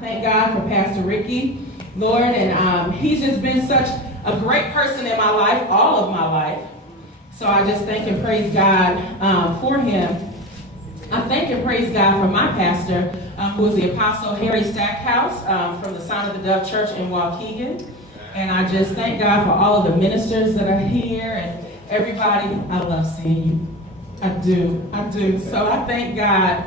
Thank God for Pastor Ricky, Lord, and he's just been such a great person in my life, all of my life. So I just thank and praise God for him. I thank and praise God for my pastor, who is the Apostle Harry Stackhouse from the Sign of the Dove Church in Waukegan. And I just thank God for all of the ministers that are here and everybody. I love seeing you. I do. So I thank God.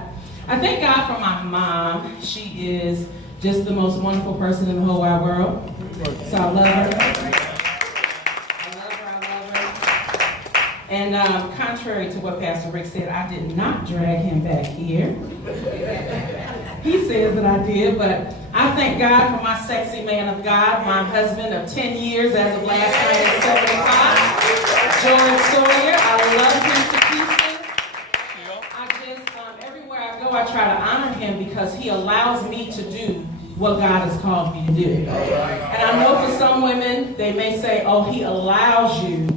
I thank God for my mom. She is just the most wonderful person in the whole wide world. So I love her. And contrary to what Pastor Rick said, I did not drag him back here. He says that I did, but I thank God for my sexy man of God, my husband of 10 years as of last night at 75, George Sawyer. I love him to pieces. Everywhere I go, I try to honor him because he allows me to do what God has called me to do. And I know for some women, they may say, oh, he allows you.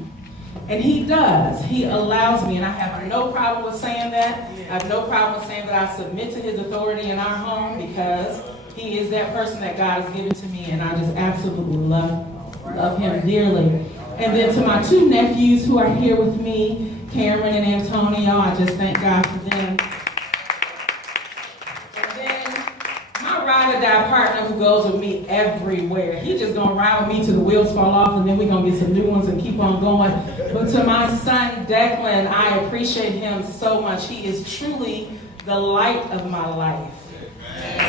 And he does. He allows me, and I have no problem with saying that. I have no problem with saying that I submit to his authority in our home because he is that person that God has given to me, and I just absolutely love him dearly. And then to my two nephews who are here with me, Cameron and Antonio, I just thank God for them. Ride or die partner who goes with me everywhere. He's just gonna ride with me till the wheels fall off, and then we're gonna get some new ones and keep on going. But to my son Declan, I appreciate him so much. He is truly the light of my life.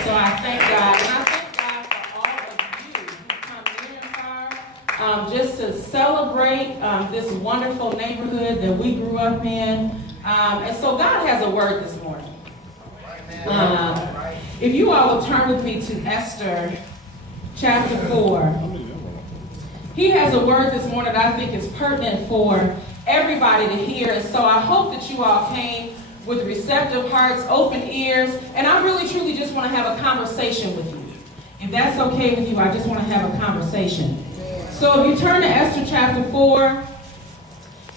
So I thank God, and I thank God for all of you who come near and far, just to celebrate this wonderful neighborhood that we grew up in. And so God has a word this morning. If you all will turn with me to Esther chapter 4. He has a word this morning that I think is pertinent for everybody to hear. And so I hope that you all came with receptive hearts, open ears, and I really truly just want to have a conversation with you. If that's okay with you, I just want to have a conversation. So if you turn to Esther chapter 4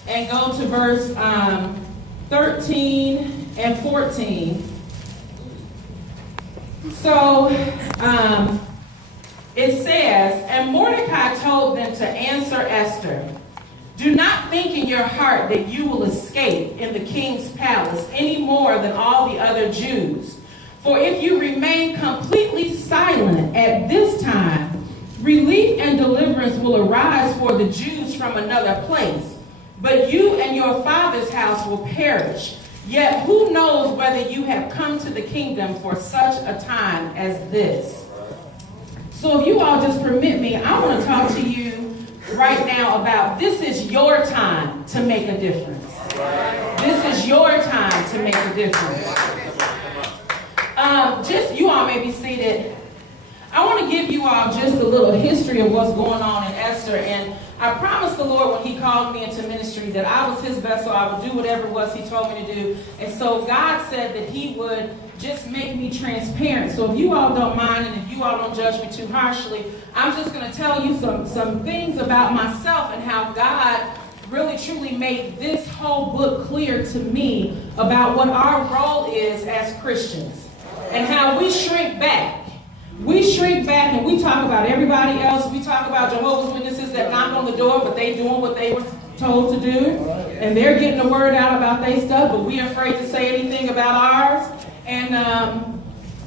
and go to verse 13 and 14. So it says, and Mordecai told them to answer Esther, do not think in your heart that you will escape in the king's palace any more than all the other Jews. For if you remain completely silent at this time, relief and deliverance will arise for the Jews from another place. But you and your father's house will perish. Yet who knows whether you have come to the kingdom for such a time as this? So if you all just permit me, I want to talk to you right now about this is your time to make a difference. This is your time to make a difference. Just you all may be seated. I want to give you all just a little history of what's going on in Esther. And I promised the Lord when he called me into ministry that I was his vessel. I would do whatever it was he told me to do. And so God said that he would just make me transparent. So if you all don't mind and if you all don't judge me too harshly, I'm just going to tell you some things about myself and how God really truly made this whole book clear to me about what our role is as Christians and how we shrink back. We shrink back and we talk about everybody else. We talk about Jehovah's Witnesses that knock on the door, but they doing what they were told to do. And they're getting the word out about their stuff, but we're afraid to say anything about ours. And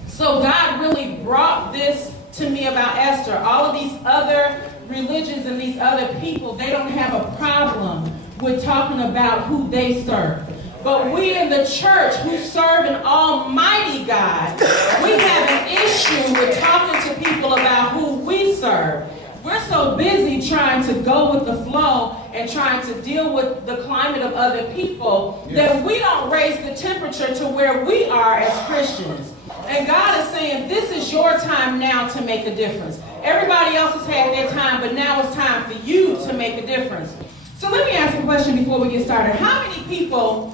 so God really brought this to me about Esther. All of these other religions and these other people, they don't have a problem with talking about who they serve. But we in the church who serve an almighty God, we have an issue with talking to people about who we serve. We're so busy trying to go with the flow and trying to deal with the climate of other people that we don't raise the temperature to where we are as Christians. And God is saying, this is your time now to make a difference. Everybody else has had their time, but now it's time for you to make a difference. So let me ask a question before we get started. How many people,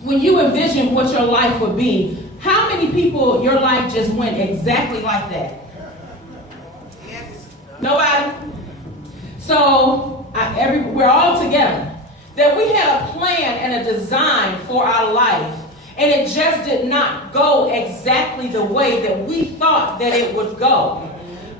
when you envision what your life would be, how many people your life just went exactly like that? Nobody? So we're all together. That we had a plan and a design for our life. And it just did not go exactly the way that we thought that it would go.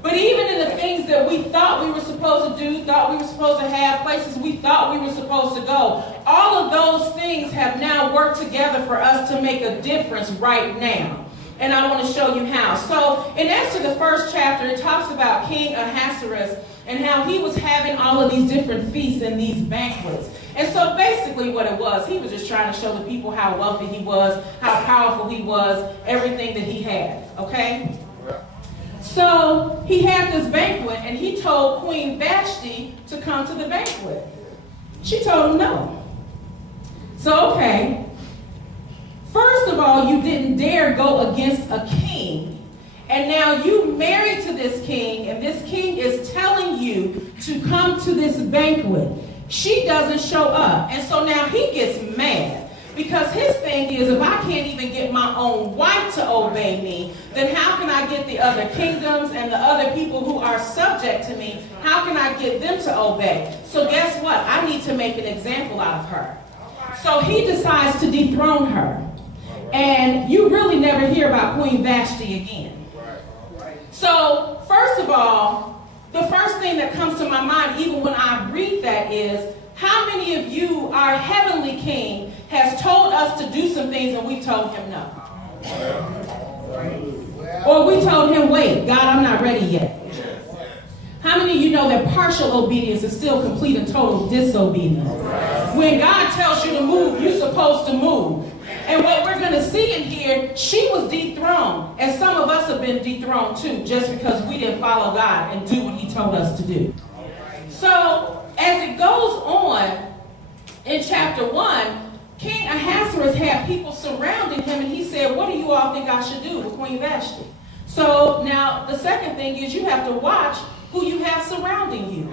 But even in the things that we thought we were supposed to do, thought we were supposed to have, places we thought we were supposed to go, all of those things have now worked together for us to make a difference right now. And I want to show you how. So in Esther, the first chapter, it talks about King Ahasuerus and how he was having all of these different feasts and these banquets. And so basically what it was, he was just trying to show the people how wealthy he was, how powerful he was, everything that he had. Okay? So he had this banquet, and he told Queen Vashti to come to the banquet. She told him no. So, okay, first of all, you didn't dare go against a king, and now you married to this king, and this king is telling you to come to this banquet. She doesn't show up, and so now he gets mad. Because his thing is, if I can't even get my own wife to obey me, then how can I get the other kingdoms and the other people who are subject to me, how can I get them to obey? So guess what? I need to make an example out of her. So he decides to dethrone her. And you really never hear about Queen Vashti again. So first of all, the first thing that comes to my mind, even when I read that, is how many of you, our heavenly king, has told us to do some things and we told him no? Or we told him, wait, God, I'm not ready yet. How many of you know that partial obedience is still complete and total disobedience? When God tells you to move, you're supposed to move. And what we're going to see in here, she was dethroned. And some of us have been dethroned too, just because we didn't follow God and do what he told us to do. So, as it goes on, in chapter 1, King Ahasuerus had people surrounding him, and he said, what do you all think I should do with Queen Vashti? So, now, the second thing is you have to watch who you have surrounding you.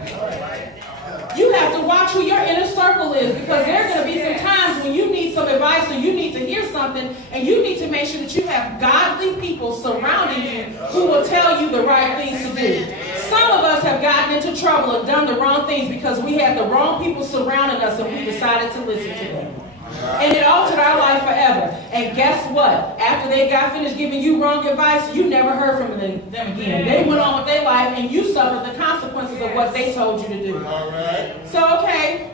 You have to watch who your inner circle is, because there are going to be some times when you need some advice or you need to hear something, and you need to make sure that you have godly people surrounding you who will tell you the right things to do. Some of us have gotten into trouble and done the wrong things because we had the wrong people surrounding us and we decided to listen to them. And it altered our life forever. And guess what? After they got finished giving you wrong advice, you never heard from them again. They went on with their life and you suffered the consequences of what they told you to do. So, okay,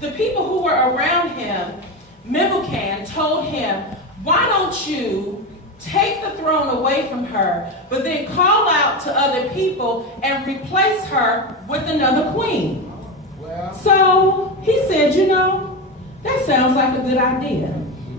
the people who were around him, Memucan, told him, why don't you take the throne away from her, but then call out to other people and replace her with another queen? So he said, you know, that sounds like a good idea.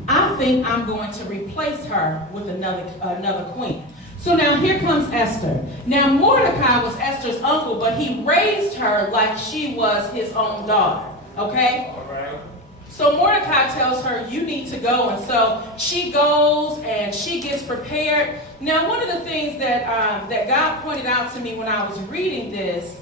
I think I'm going to replace her with another queen. So now here comes Esther. Now Mordecai was Esther's uncle, but he raised her like she was his own daughter. Okay? All right. So Mordecai tells her, you need to go. And so she goes and she gets prepared. Now one of the things that God pointed out to me when I was reading this,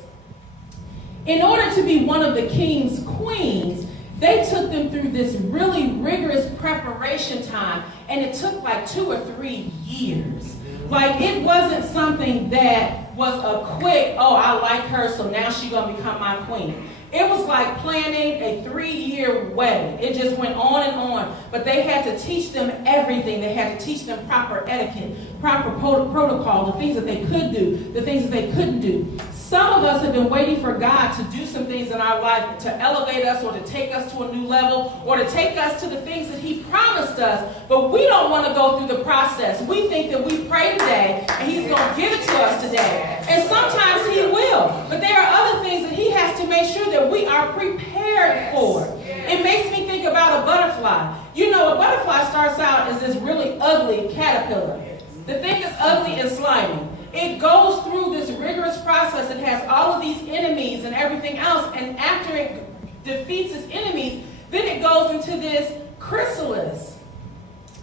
in order to be one of the king's queens, they took them through this really rigorous preparation time, and it took like 2 or 3 years. Like, it wasn't something that was a quick, oh, I like her, so now she's going to become my queen. It was like planning a 3-year wedding. It just went on and on. But they had to teach them everything. They had to teach them proper etiquette, proper protocol, the things that they could do, the things that they couldn't do. Some of us have been waiting for God to do some things in our life to elevate us or to take us to a new level or to take us to the things that he promised us, but we don't want to go through the process. We think that we pray today and he's going to give it to us today. And sometimes he will, but there are other things that he has to make sure that we are prepared for. It makes me think about a butterfly. You know, a butterfly starts out as this really ugly caterpillar. The thing is ugly and slimy. It goes through this rigorous process. It has all of these enemies and everything else. And after it defeats its enemies, then it goes into this chrysalis.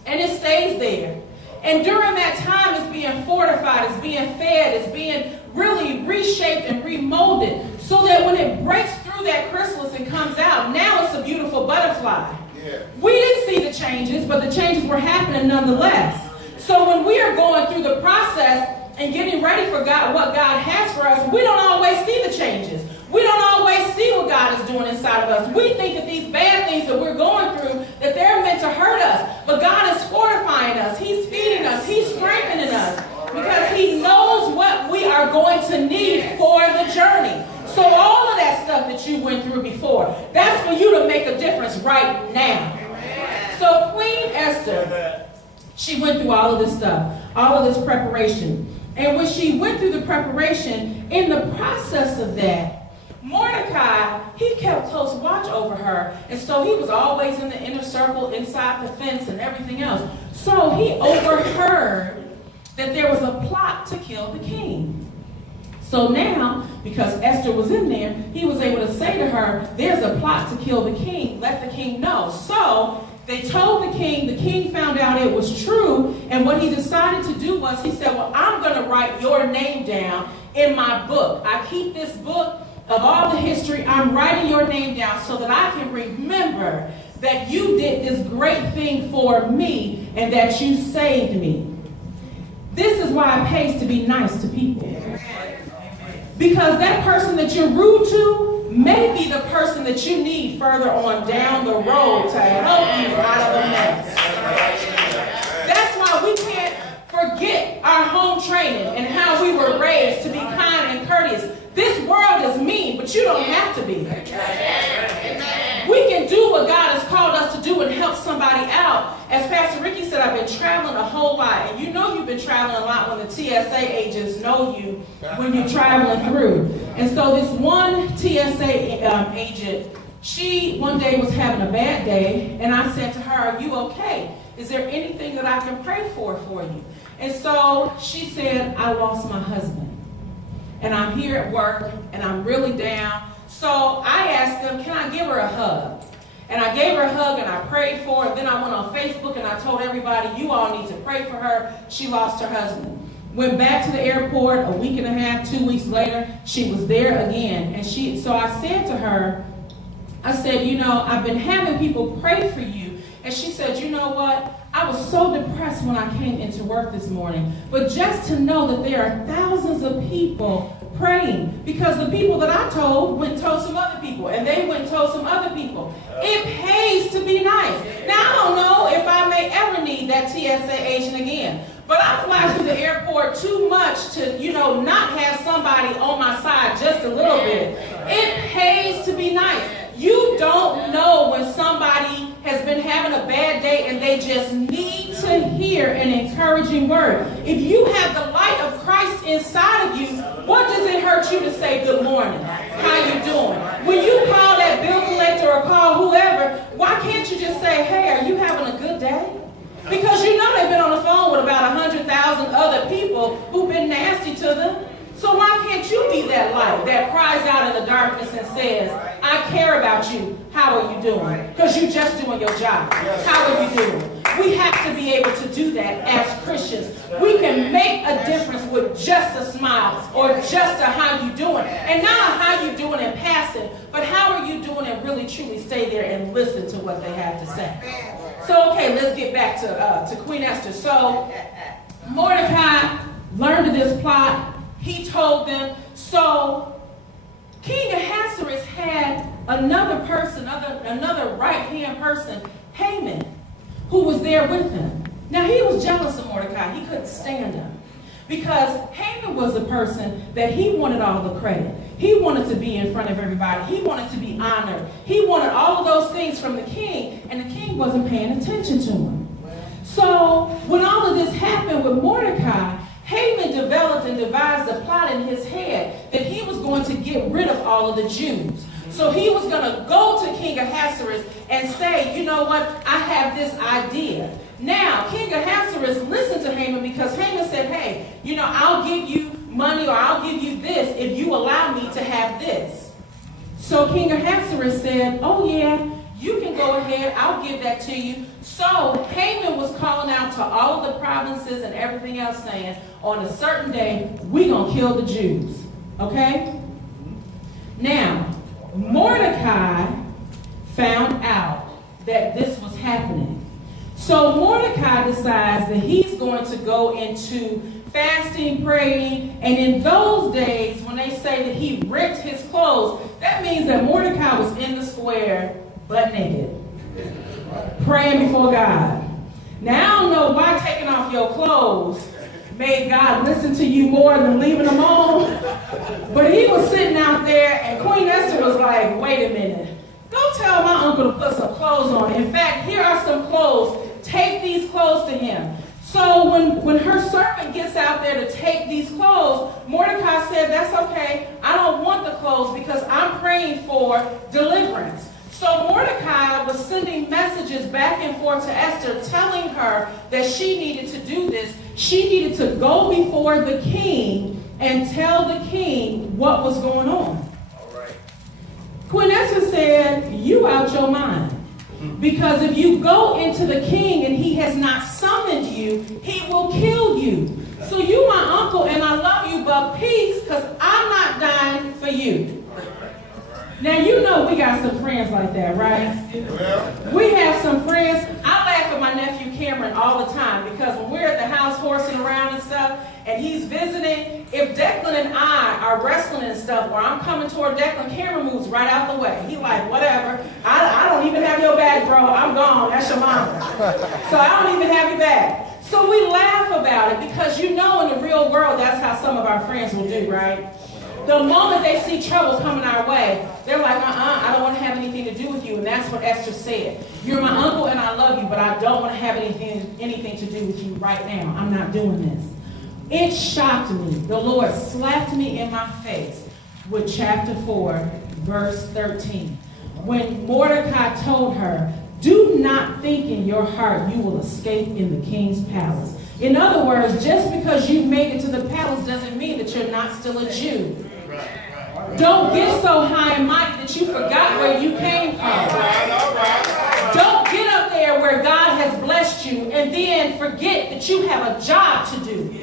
And it stays there. And during that time, it's being fortified, it's being fed, it's being really reshaped and remolded so that when it breaks through that chrysalis and comes out, now it's a beautiful butterfly. Yeah. We didn't see the changes, but the changes were happening nonetheless. So when we are going through the process and getting ready for God, what God has for us, we don't always see the changes. We don't always see what God is doing inside of us. We think that these bad things that we're going through, that they're meant to hurt are going to need for the journey. So all of that stuff that you went through before, that's for you to make a difference right now. So Queen Esther, she went through all of this stuff, all of this preparation. And when she went through the preparation, in the process of that, Mordecai, he kept close watch over her. And so he was always in the inner circle, inside the fence and everything else. So he overheard that there was a plot to kill the king. So now, because Esther was in there, he was able to say to her, there's a plot to kill the king. Let the king know. So they told the king found out it was true, and what he decided to do was he said, well, I'm going to write your name down in my book. I keep this book of all the history. I'm writing your name down so that I can remember that you did this great thing for me and that you saved me. This is why it pays to be nice to people. Because that person that you're rude to may be the person that you need further on down the road to help you out of a mess. That's why we can't forget our home training and how we were raised to be kind and courteous. This world is mean, but you don't have to be. We can do what God has called us to do and help somebody out. As Pastor Ricky said, I've been traveling a whole lot. And you know you've been traveling a lot when the TSA agents know you when you're traveling through. And so this one TSA agent, she one day was having a bad day. And I said to her, are you okay? Is there anything that I can pray for you? And so she said, I lost my husband. And I'm here at work, and I'm really down. So I asked them, can I give her a hug? And I gave her a hug, and I prayed for her. Then I went on Facebook, and I told everybody, you all need to pray for her. She lost her husband. Went back to the airport a week and a half, 2 weeks later. She was there again. And so I said to her, I said, you know, I've been having people pray for you. And she said, you know what? I was so depressed when I came into work this morning. But just to know that there are thousands of people praying, because the people that I told went and told some other people, and they went and told some other people. It pays to be nice. Now, I don't know if I may ever need that TSA agent again, but I fly through the airport too much to, you know, not have somebody on my side just a little bit. It pays to be nice. You don't know when somebody has been having a bad day and they just need to hear an encouraging word. If you have the light of Christ inside of you, what does it hurt you to say good morning? How you doing? When you call that bill collector or call whoever, why can't you just say, hey, are you having a good day? Because you know they've been on the phone with about 100,000 other people who've been nasty to them. So why can't you be that light that cries out in the darkness and says, I care about you. How are you doing? Because you're just doing your job. How are you doing? We have to be able to do that as Christians. We can make a difference with just a smile or just a how you doing. And not a how you doing in passing, but how are you doing and really truly stay there and listen to what they have to say. So, okay, let's get back to Queen Esther. So, Mordecai learned of this plot. He told them. So, King Ahasuerus had another person, another right-hand person, Haman, who was there with him. Now, he was jealous of Mordecai. He couldn't stand him. Because Haman was the person that he wanted all the credit. He wanted to be in front of everybody. He wanted to be honored. He wanted all of those things from the king, and the king wasn't paying attention to him. So when all of this happened with Mordecai, Haman developed and devised a plot in his head that he was going to get rid of all of the Jews. So he was going to go to King Ahasuerus and say, you know what, I have this idea. Now, King Ahasuerus listened to Haman because Haman said, hey, you know, I'll give you money or I'll give you this if you allow me to have this. So King Ahasuerus said, oh yeah, you can go ahead, I'll give that to you. So Haman was calling out to all of the provinces and everything else saying, on a certain day, we're going to kill the Jews. Okay? Now, Mordecai found out that this was happening. So Mordecai decides that he's going to go into fasting, praying, and in those days, when they say that he ripped his clothes, that means that Mordecai was in the square, butt naked, praying before God. Now, I don't know why taking off your clothes made God listen to you more than leaving him alone. But he was sitting out there, and Queen Esther was like, wait a minute. Go tell my uncle to put some clothes on. In fact, here are some clothes. Take these clothes to him. So when her servant gets out there to take these clothes, Mordecai said, that's okay. I don't want the clothes because I'm praying for deliverance. So Mordecai was sending messages back and forth to Esther, telling her that she needed to do this. She needed to go before the king and tell the king what was going on. All right. Queen Esther said, you out your mind. Because if you go into the king and he has not summoned you, he will kill you. So you my uncle and I love you, but peace, because I'm not dying for you. Now, you know we got some friends like that, right? We have some friends. I laugh at my nephew Cameron all the time because when we're at the house horsing around and stuff, and he's visiting, if Declan and I are wrestling and stuff, or I'm coming toward Declan, Cameron moves right out the way. He like, whatever. I don't even have your bag, bro. I'm gone. That's your mama. So I don't even have your bag. So we laugh about it because you know in the real world, that's how some of our friends will do, right? The moment they see trouble coming our way, they're like, I don't want to have anything to do with you. And that's what Esther said. You're my uncle and I love you, but I don't want to have anything to do with you right now. I'm not doing this. It shocked me. The Lord slapped me in my face with chapter 4, verse 13. When Mordecai told her, do not think in your heart you will escape in the king's palace. In other words, just because you've made it to the palace doesn't mean that you're not still a Jew. Don't get so high and mighty that you forgot where you came from. Don't get up there where God has blessed you and then forget that you have a job to do.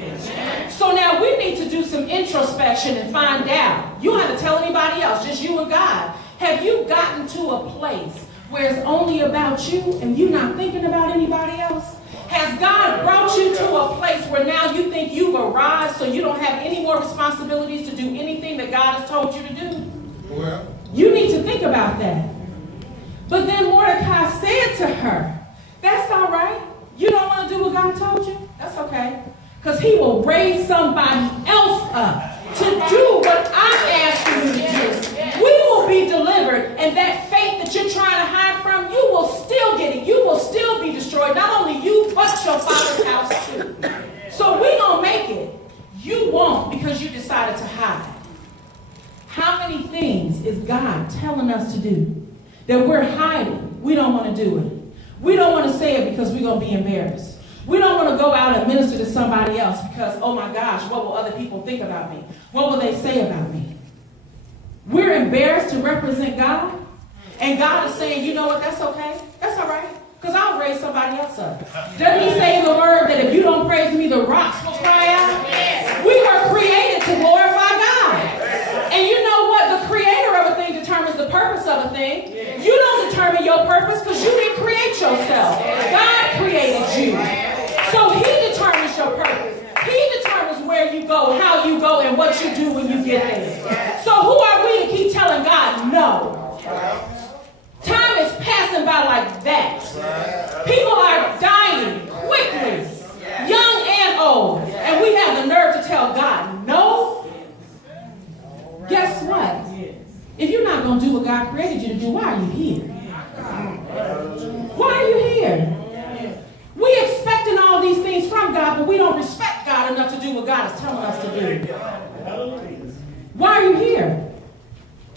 So now we need to do some introspection and find out. You don't have to tell anybody else, just you and God. Have you gotten to a place where it's only about you and you're not thinking about anybody else? Has God brought you to a place where now you think you've arrived so you don't have any more responsibilities to do anything that God has told you to do? Well, you need to think about that. But then Mordecai said to her, that's all right. You don't want to do what God told you? That's okay. Because he will raise somebody else up to do what I'm asking you to do. We will be delivered, and that faith that you're trying to hide from, you will still get it. You will still be destroyed. Not only you, but your father's house too. So we gonna make it. You won't because you decided to hide. How many things is God telling us to do that we're hiding? We don't want to do it. We don't want to say it because we're going to be embarrassed. We don't want to go out and minister to somebody else because, oh my gosh, what will other people think about me? What will they say about me? We're embarrassed to represent God. And God is saying, you know what, that's okay. That's all right. Because I'll raise somebody else up. Doesn't he say in the word that if you don't praise me, the rocks will cry out? We were created to glorify God. And you know what? The creator of a thing determines the purpose of a thing. You don't determine your purpose because you didn't create yourself. God created you. So he determines your purpose. He determines where you go, how you go, and what you do when you get there. So who are we to keep telling God no? Time is passing by like that. People are dying quickly, young and old. And we have the nerve to tell God no? Guess what? If you're not going to do what God created you to do, why are you here? Why are you here? We expecting all these things from God, but we don't respect God enough to do what God is telling us to do. Why are you here?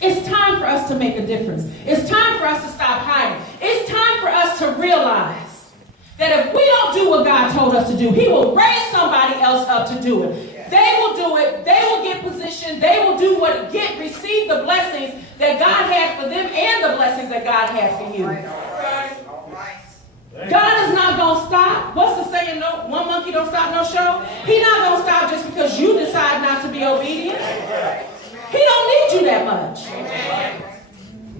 It's time for us to make a difference. It's time for us to stop hiding. It's time for us to realize that if we don't do what God told us to do, he will raise somebody else up to do it. They will do it. They will get positioned. They will do what receive the blessings that God had for them and the blessings that God had for you. God is not going to stop. What's the saying? No, one monkey don't stop no show. He's not going to stop just because you decide not to be obedient. He don't need you that much.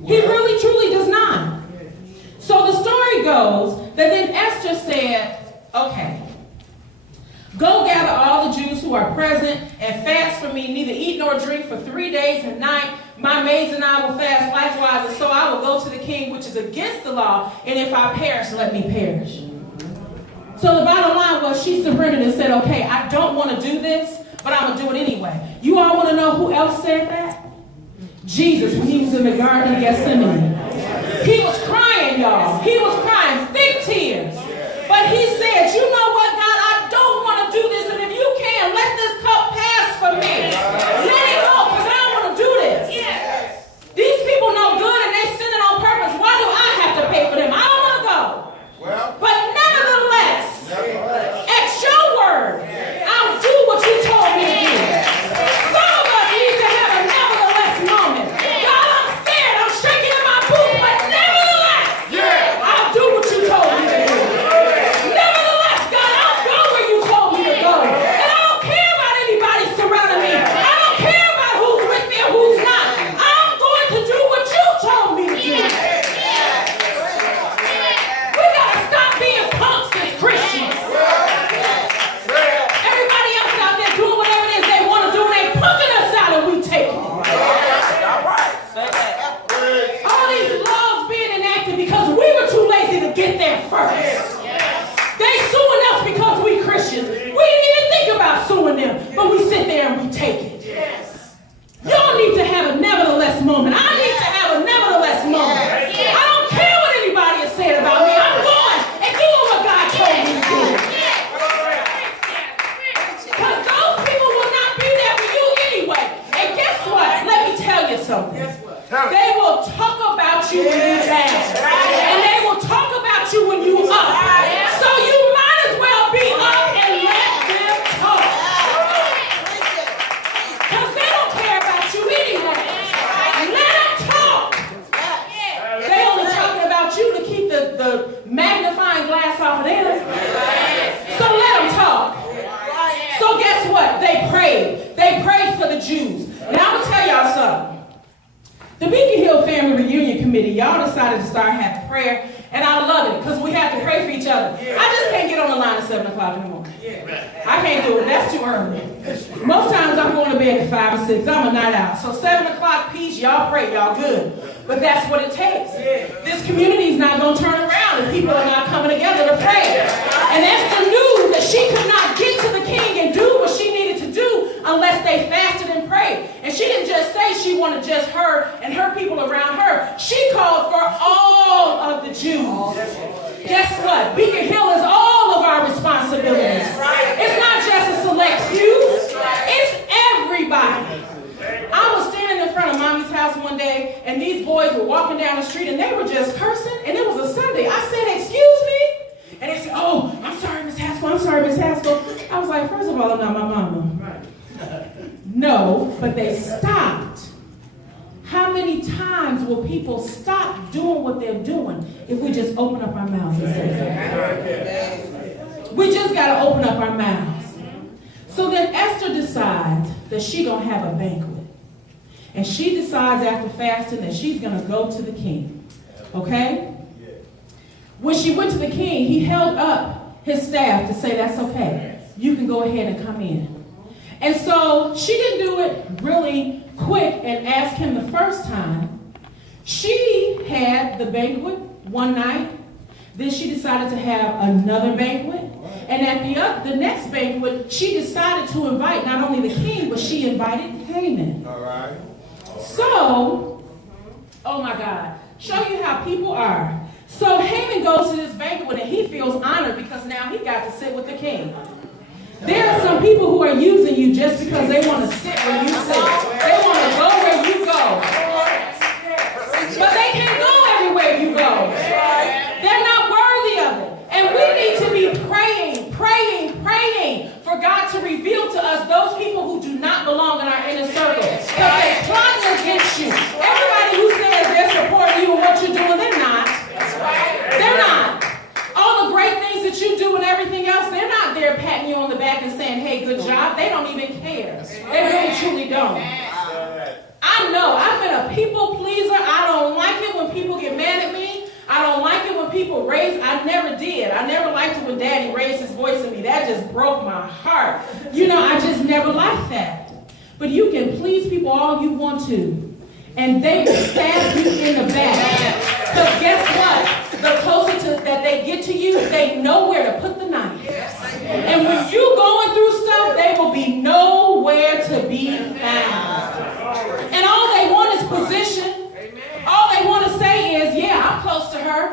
He really, truly does not. So the story goes that then Esther said, okay, go gather all the Jews who are present and fast for me, neither eat nor drink for 3 days and night. My maids and I will fast likewise, and so I will go to the king, which is against the law, and if I perish, let me perish. So So the bottom line was she surrendered and said, okay, I don't want to do this, but I'm going to do it anyway. You all want to know who else said that? Jesus, when he was in the Garden of Gethsemane. He was crying, y'all. He was crying thick tears. But he said, you know what, God, I don't want to do this. And if you can, let this cup pass for me. Let it go, because I don't want to do this. These people know good and they're sinning on purpose. Why do I have to pay for them? I don't want to go. But nevertheless, at your word, I'll do what you told me to do. Some of us need to have a nevertheless moment. God, I'm scared. I'm shaking in my boots. But nevertheless, I'll do what you told me to do. Nevertheless, God, I'll go where you told me to go. And I don't care about anybody surrounding me. I don't care about who's with me or who's not. I'm going to do what you told me to do. We got to stop being punks as Christians. Everybody else out there doing whatever it is they want to do, and they punking us out and we take it. All these laws being enacted because we were too lazy to get there first. They suing us because we Christians. We didn't even think about suing them, but we sit there and we take it. Y'all need to have a nevertheless moment. I need to have a nevertheless moment. I don't care what anybody has said about me. I'm going and doing what God told me to do. Because those people will not be there for you anyway. And guess what? Let me tell you something. They will talk about you when you're down. And they will talk about you when you're up. So you might as well be up and let them talk. Because they don't care about you anyway. Let them talk. They only talking about you to keep the magnifying glass off of them. So let them talk. So guess what? They prayed. They prayed for the Jews. Now I'm going to tell y'all something. The Beacon Hill Family Reunion Committee, y'all decided to start having prayer, and I love it because we have to pray for each other. I just can't get on the line at 7 o'clock in the morning. I can't do it. That's too early. Most times I'm going to bed at 5 or 6. I'm a night out. So 7 o'clock, peace, y'all pray, y'all good. But that's what it takes. This community is not going to turn around if people are not coming together to pray. And Esther knew that she could not get to the king and do what she needed to do unless they fasted and prayed. And she didn't just say she wanted just her and her people around her. She called for all of the Jews. Guess what? Beacon Hill is all of our responsibilities. It's not just a select few. It's everybody. I was standing in front of Mommy's house one day, and these boys were walking down the street, and they were just cursing, and it was a Sunday. I said, excuse me? And they said, oh, I'm sorry, Miss Haskell. I'm sorry, Miss Haskell. I was like, first of all, I'm not my mama. No, but they stopped. How many times will people stop doing what they're doing if we just open up our mouths and say something? We just got to open up our mouths. So then Esther decides that she's going to have a banquet. And she decides after fasting that she's going to go to the king. Okay? When she went to the king, he held up his staff to say, that's okay. You can go ahead and come in. And so she didn't do it really quick and ask him the first time. She had the banquet one night. Then she decided to have another banquet. And at the next banquet, she decided to invite not only the king, but she invited Haman. All right. So, oh my God, show you how people are. So Haman goes to this banquet and he feels honored because now he got to sit with the king. There are some people who are using you just because they want to sit where you sit. They want to go where you go. But they can't go everywhere you go. They're not worthy of it. And we need to be praying for God to reveal to us those people who do not belong in our inner circle. Because they're plotting against you. Everybody who says they're supporting you and what you're doing, they're not. They're not. All the great things that you do and everything else, they're not there patting you on the back and saying, hey, good job. They don't even care. They really, truly don't. I know. I've been a people pleaser. I don't like it when people get mad at me. I don't like it when people raise. I never did. I never liked it when Daddy raised his voice at me. That just broke my heart. You know, I just never liked that. But you can please people all you want to. And they will stab you in the back. Because guess what? The closer that they get to you, they know where to put the knife.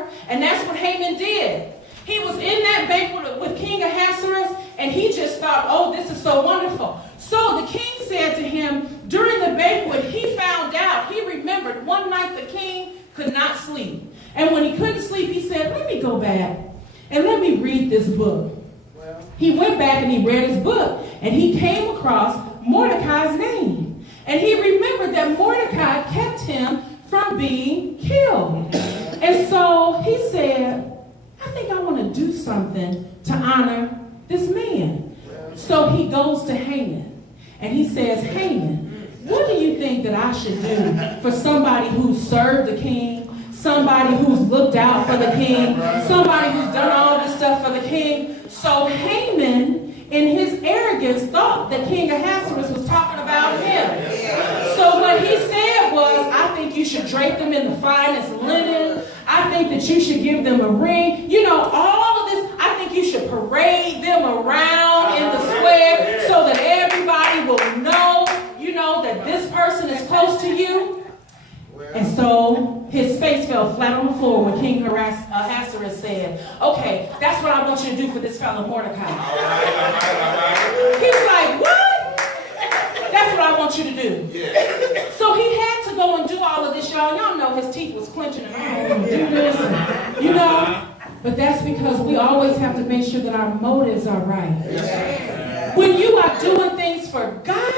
her. And that's what Haman did. He was in that banquet with King Ahasuerus, and he just thought, oh, this is so wonderful. So the king said to him, during the banquet, he found out, he remembered one night the king could not sleep. And when he couldn't sleep, he said, let me go back and let me read this book. He went back and he read his book, and he came across Mordecai's name. And he remembered that Mordecai kept him from being killed. And so he said, I think I want to do something to honor this man. So he goes to Haman, and he says, Haman, what do you think that I should do for somebody who served the king, somebody who's looked out for the king, somebody who's done all this stuff for the king? So Haman, in his arrogance, thought that King Ahasuerus was talking about him. So what he said was, I think you should drape them in the finest linen. I think that you should give them a ring. You know, all of this, I think you should parade them around in the square so that everybody will know, you know, that this person is close to you. And so his face fell flat on the floor when King Ahasuerus said, okay, that's what I want you to do for this fellow Mordecai. He was like, what? That's what I want you to do. Yeah. So he had to go and do all of this, y'all. Y'all know his teeth was clenching and I don't do this, and, you know. But that's because we always have to make sure that our motives are right. Yeah. When you are doing things for God,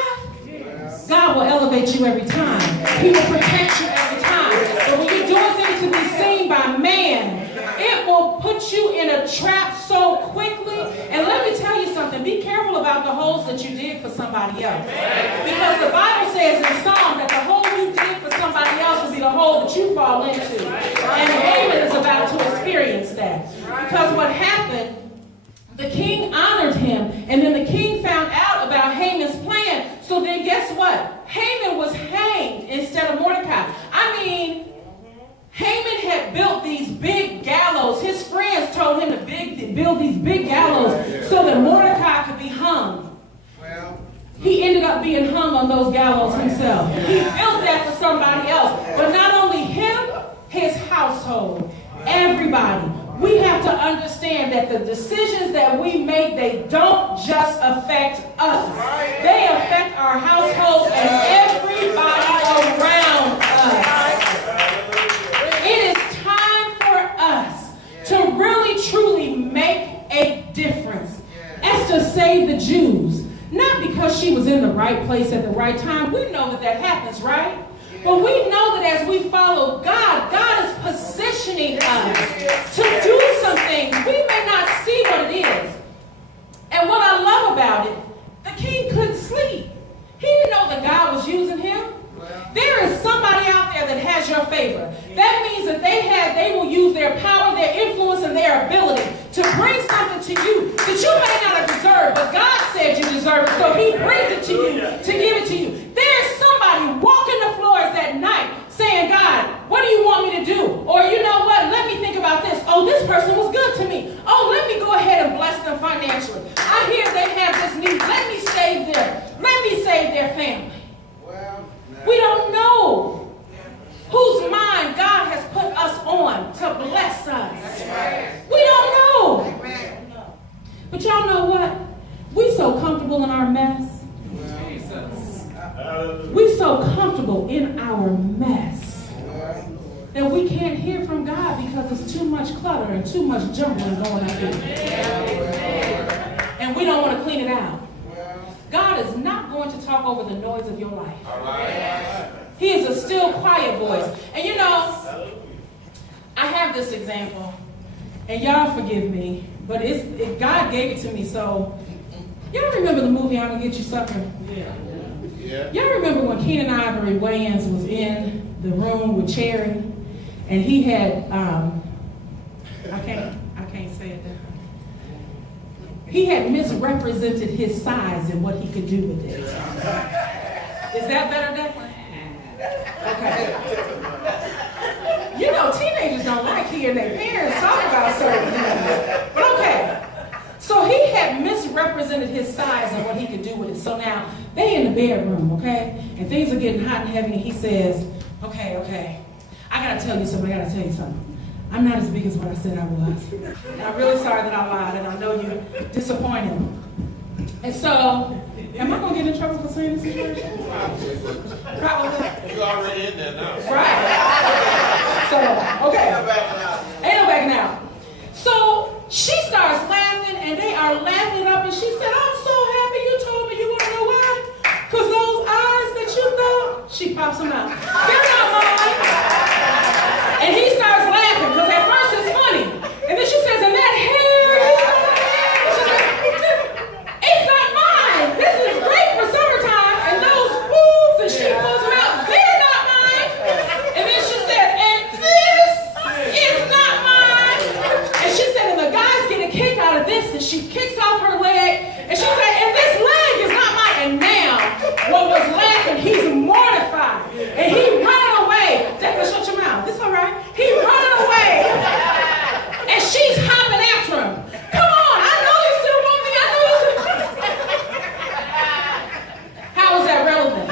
God will elevate you every time. He will protect you every time. But when you're doing things to be seen by man, it will put you in a trap so quickly. And let me tell you something. Be careful about the holes that you dig for somebody else. Because the Bible says in Psalm that the hole you dig for somebody else will be the hole that you fall into. And Haman is about to experience that. Because what happened, the king honored him, and then the king found out about Haman's plan. So then guess what? Haman was hanged instead of Mordecai. I mean, Haman had built these big gallows. His friends told him to build these big gallows so that Mordecai could be hung. He ended up being hung on those gallows himself. He built that for somebody else. But not only him, his household, everybody. We have to understand that the decisions that we make, they don't just affect us. They affect our household and everybody around us. It is time for us to really, truly make a difference. Esther saved the Jews, not because she was in the right place at the right time. We know that that happens, right? But we know that as we follow God, God is positioning us to do some things. We may not see what it is. And what I love about it, the king couldn't sleep. He didn't know that God was using him. There is somebody out there that has your favor. That means that they will use their power, their influence, and their ability to bring something to you that you may not have deserved, but God said you deserve it, so he brings it to you to give it to you. There's somebody walking the floors at night saying, God, what do you want me to do? Or you know what, let me think about this. Oh, this person was good to me. Oh, let me go ahead and bless them financially. I hear they have this need. Let me save them. Let me save their family. We don't know whose mind God has put us on to bless us. We don't know. But y'all know what? We so comfortable in our mess. We so comfortable in our mess that we can't hear from God because there's too much clutter and too much jumbling going on here. And we don't want to clean it out. God is not going to talk over the noise of your life. He is a still, quiet voice. And you know, I have this example, and y'all forgive me, but God gave it to me. So, y'all remember the movie I'm Gonna Get You Sucker? Yeah. Y'all remember when Keenan Ivory Wayans was in the room with Cherry, and he had, I can't say it there. He had misrepresented his size and what he could do with it. Is that better, Declan? Okay. You know, teenagers don't like hearing their parents talk about certain things. But okay. So he had misrepresented his size and what he could do with it. So now, they in the bedroom, okay? And things are getting hot and heavy, and he says, okay, I gotta tell you something. I'm not as big as what I said I was. And I'm really sorry that I lied, and I know you're disappointed. And so, am I going to get in trouble for saying this in church? Probably. You're already in there now. Right. So, okay. Ain't no backing out. So, she starts laughing, and they are laughing it up, and she said, I'm so happy you told me. You want to know why? Because those eyes that you thought, she pops them out. They're not mine. And he starts laughing, because at first it's funny. And then she says, and that hair, it's not mine. This is great for summertime. And those boobs, and she pulls them out, they're not mine. And then she says, and this is not mine. And she said, and the guys get a kick out of this, and she kicks off her leg, and she said, and this leg is not mine. And now, what was laughing, he's mortified. And he running away. Declan, shut your mouth. This all right? He running away. And she's hopping after him. Come on, I know you still want me. I know you still. How is that relevant?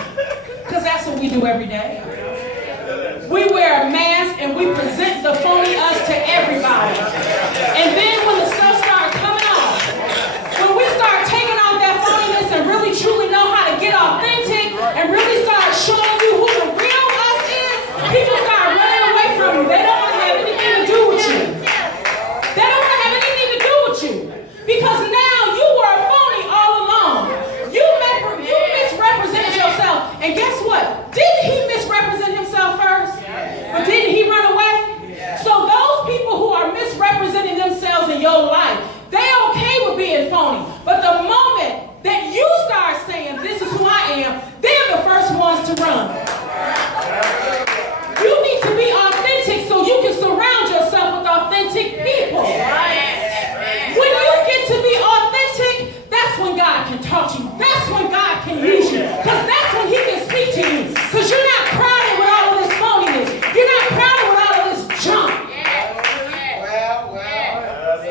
Because that's what we do every day. We wear a mask and we present the phony us to everybody. And then when the stuff starts coming off, when we start taking off that phoniness and really truly know how to get authentic and really start showing you who the real us is, people start running away from you. They don't want to have anything to do with you. They don't want to have anything to do with you. Because now you were a phony all along. You misrepresented yourself. And guess what? Didn't he misrepresent himself first? Or didn't he run away? So those people who are misrepresenting themselves in your life, they okay with being phony. But the moment that you start saying, this is who I am, they're the first ones to run. You need to be authentic so you can surround yourself with authentic people. When you get to be authentic, that's when God can talk to you. That's when God can use you. Because that's when he can speak to you. Because you're not crowded with all of this phoniness. You're not crowded with all of this junk.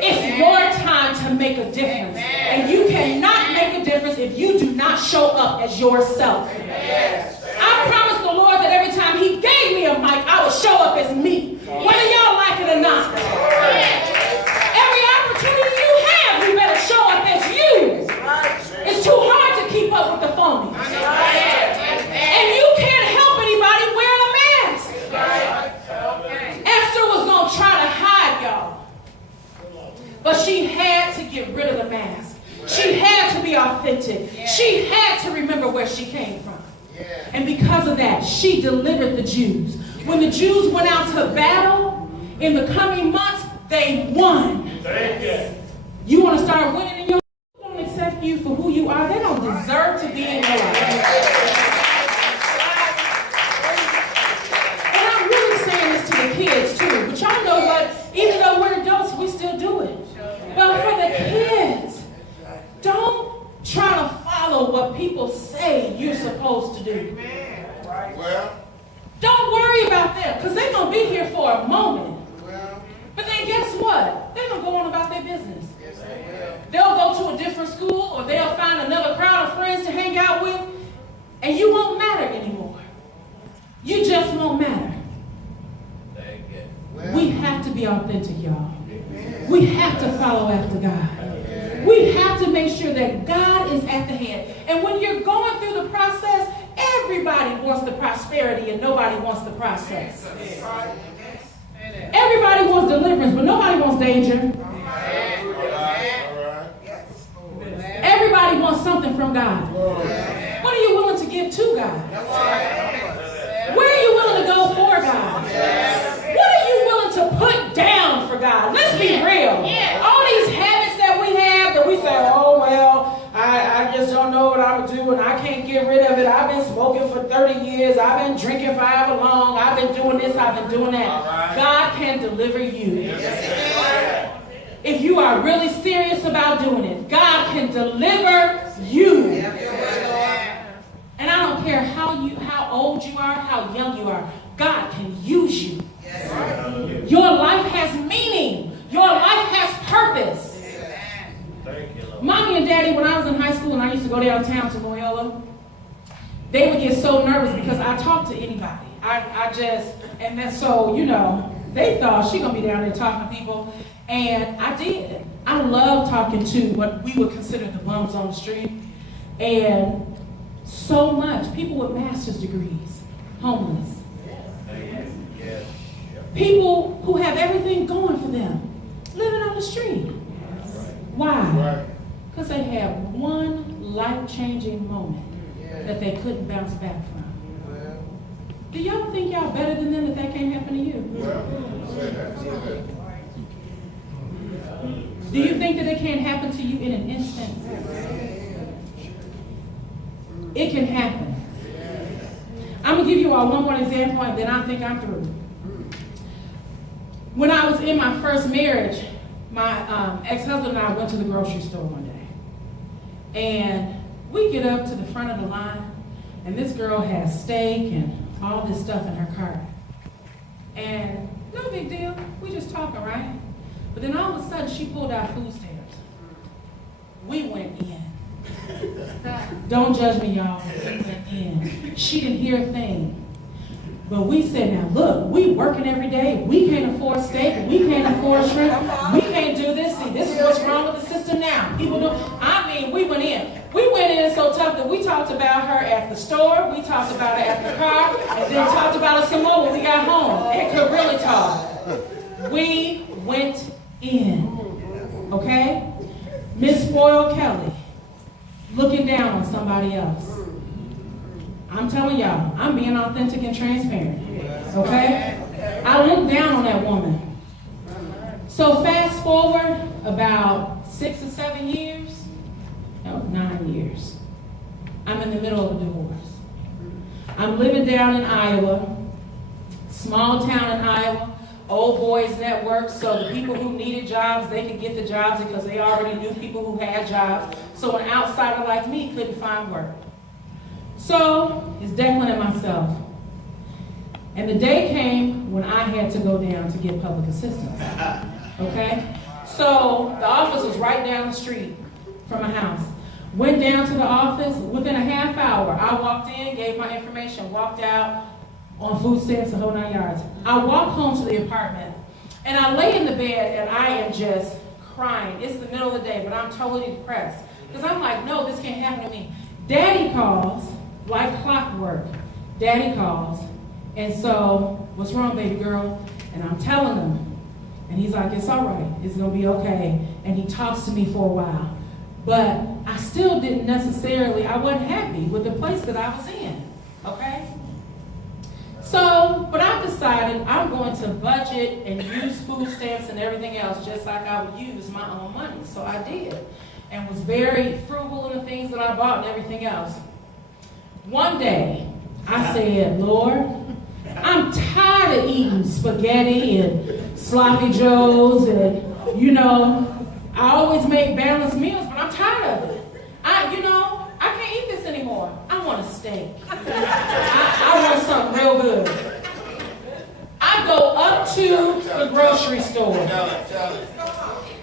It's your time to make a difference. And you cannot make a difference if you do not show up as yourself. I promised the Lord that every time he gave me a mic, I would show up as me. Whether y'all like it or not. Every opportunity you have, you better show up as you. It's too hard to keep up with the phony. And you can't help anybody wearing a mask. Esther was going to try to hide y'all. But she had to get rid of the mask. She had to be authentic. She had to remember where she came from. And because of that, she delivered the Jews. When the Jews went out to battle in the coming months, they won. You want to start winning in your life? They don't accept you for who you are. They don't deserve to be in your life. And I'm really saying this to the kids too. But y'all know what? Even though we're adults, we still do it. But for the kids, don't try to follow what people say you're supposed to do. Well, don't worry about them, because they're going to be here for a moment. But then guess what? They're going to go on about their business. They'll go to a different school, or they'll find another crowd of friends to hang out with, and you won't matter anymore. You just won't matter. We have to be authentic, y'all. We have to follow after God. We have to make sure that God is at the head. And when you're going through the process, everybody wants the prosperity and nobody wants the process. Everybody wants deliverance, but nobody wants danger. Everybody wants something from God. What are you willing to give to God? Where are you willing to go for God? What are you willing to put down for God? Let's be real. All these habits that we have that we say, oh, well, I just don't know what I'm going to do and I can't get rid of it. I've been smoking for 30 years. I've been drinking for however long. I've been doing this. I've been doing that. God can deliver you. If you are really serious about doing it, God can deliver you. And I don't care how old you are, how young you are. God can use you. Your life has meaning. Your life has purpose. Mommy and Daddy, when I was in high school and I used to go downtown to Loyola, they would get so nervous because I talked to anybody. And then so, you know, they thought she gonna be down there talking to people, and I did. I love talking to what we would consider the bums on the street, and so much. People with master's degrees, homeless. People who have everything going for them, living on the street. Why? Because they had one life-changing moment that they couldn't bounce back from. Do y'all think y'all better than them that can't happen to you? Do you think that it can't happen to you in an instant? It can happen. I'm going to give you all one more example and then I think I'm through. When I was in my first marriage, my ex-husband and I went to the grocery store one day. And we get up to the front of the line, and this girl has steak and all this stuff in her cart. And no big deal, we just talking, right? But then all of a sudden, she pulled out food stamps. We went in. Don't judge me, y'all. We went in. She didn't hear a thing. But we said, now look, we working every day. We can't afford steak. We can't afford shrimp. We can't do this. See, this is what's wrong with the system now. People don't. We went in. We went in so tough that we talked about her at the store. We talked about her at the car. And then talked about her some more when we got home. And could really talk. We went in. Okay? Miss Spoiled Kelley. Looking down on somebody else. I'm telling y'all, I'm being authentic and transparent. Okay? I look down on that woman. So fast forward about 6 or 7 years, no, 9 years. I'm in the middle of a divorce. I'm living down in Iowa, small town in Iowa, old boys network, so the people who needed jobs, they could get the jobs because they already knew people who had jobs. So an outsider like me couldn't find work. So, it's Declan and myself. And the day came when I had to go down to get public assistance. Okay? So, the office was right down the street from my house. Went down to the office. Within a half hour, I walked in, gave my information, walked out on food stamps, the whole 9 yards. I walked home to the apartment, and I lay in the bed, and I am just crying. It's the middle of the day, but I'm totally depressed. Because I'm like, no, this can't happen to me. Daddy calls. Like clockwork, Daddy calls, and so, what's wrong, baby girl? And I'm telling him, and he's like, it's all right, it's gonna be okay. And he talks to me for a while, but I still didn't necessarily, I wasn't happy with the place that I was in, okay? So, but I decided I'm going to budget and use food stamps and everything else just like I would use my own money. So I did, and was very frugal in the things that I bought and everything else. One day, I said, Lord, I'm tired of eating spaghetti and sloppy joes and, I always make balanced meals, but I'm tired of it. I can't eat this anymore. I want a steak. I want something real good. I go up to the grocery store.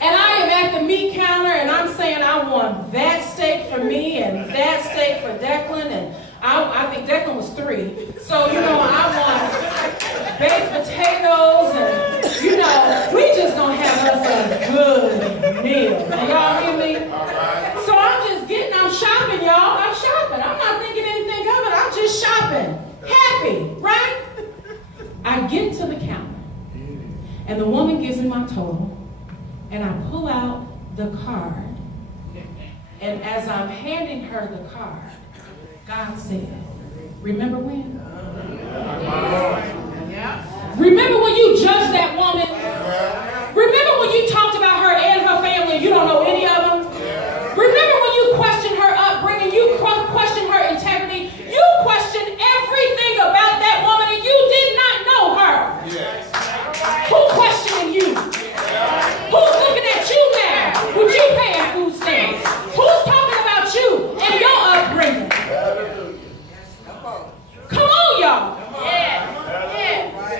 And I am at the meat counter and I'm saying I want that steak for me and that steak for Declan, and I think Declan was 3. So, I want baked potatoes and, we just gonna have us a good meal. Y'all hear me? So I'm shopping, y'all. I'm shopping. I'm not thinking anything of it. I'm just shopping. Happy, right? I get to the counter and the woman gives me my total and I pull out the card. And as I'm handing her the card, God said, remember when? Remember when you judged that woman? Remember when you talked about her and her family and you don't know any of them? Remember when you questioned her upbringing, you questioned her integrity, you questioned everything about that woman and you did not know her? Who questioning you? Who's looking at you now with you paying food stamps? Who's talking about you and your upbringing? Come on, y'all.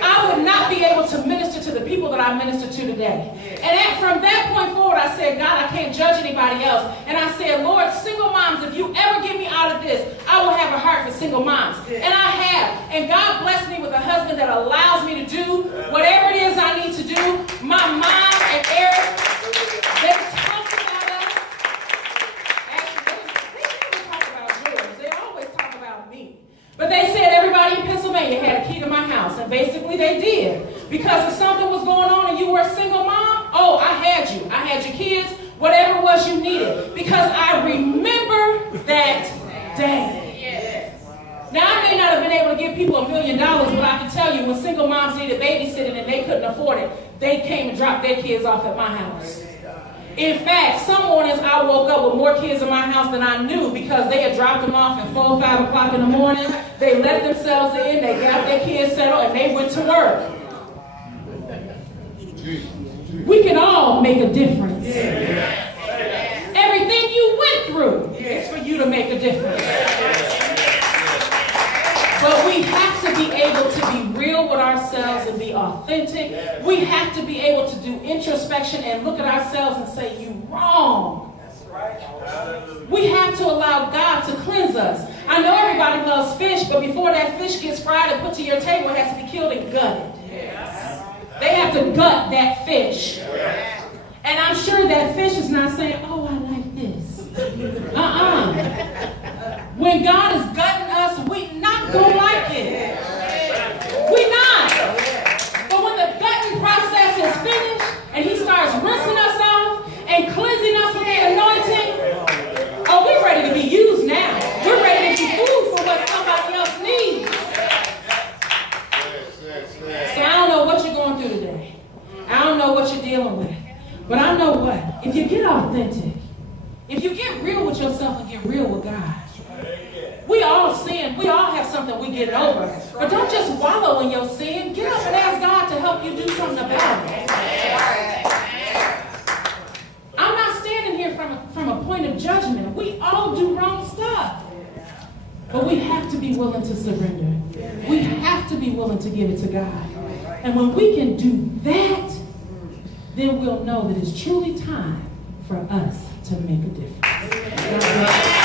I would not be able to minister to the people that I minister to today And from that point forward, I said, God, I can't judge anybody else. And I said, Lord, single moms, if you ever get me out of this, I will have a heart for single moms. And I have. And God blessed me with a husband that allows me to do whatever it is I need to do. My mom and Eric, they talk about us. Actually, they never talk about George. They always talk about me. But they said everybody in Pennsylvania had a key to my house. And basically they did. Because if something was going on and you were a single mom, oh, I had you. I had your kids, whatever it was you needed. Because I remember that day. Now, I may not have been able to give people $1 million, but I can tell you when single moms needed babysitting and they couldn't afford it, they came and dropped their kids off at my house. In fact, some mornings I woke up with more kids in my house than I knew because they had dropped them off at 4 or 5 o'clock in the morning. They let themselves in, they got their kids settled, and they went to work. We can all make a difference. Everything you went through is for you to make a difference. But we have to be able to be real with ourselves and be authentic. We have to be able to do introspection and look at ourselves and say, you wrong. We have to allow God to cleanse us. I know everybody loves fish, but before that fish gets fried and put to your table, it has to be killed and gutted. They have to gut that fish. And I'm sure that fish is not saying, oh, I like this. When God is gutting us, we not going to like it. We not. But when the gutting process is finished and he starts rinsing us off and cleansing us with the anointing, oh, we're ready to be used now. We're ready to be food for what somebody else needs. So I don't know what you're going through today. I don't know what you're dealing with. But I know what? If you get authentic, if you get real with yourself and get real with God, we all sin. We all have something we get over. But don't just wallow in your sin. Get up and ask God to help you do something about it. I'm not standing here from a point of judgment. We all do wrong stuff. But we have to be willing to surrender. We have to be willing to give it to God. And when we can do that, then we'll know that it's truly time for us to make a difference.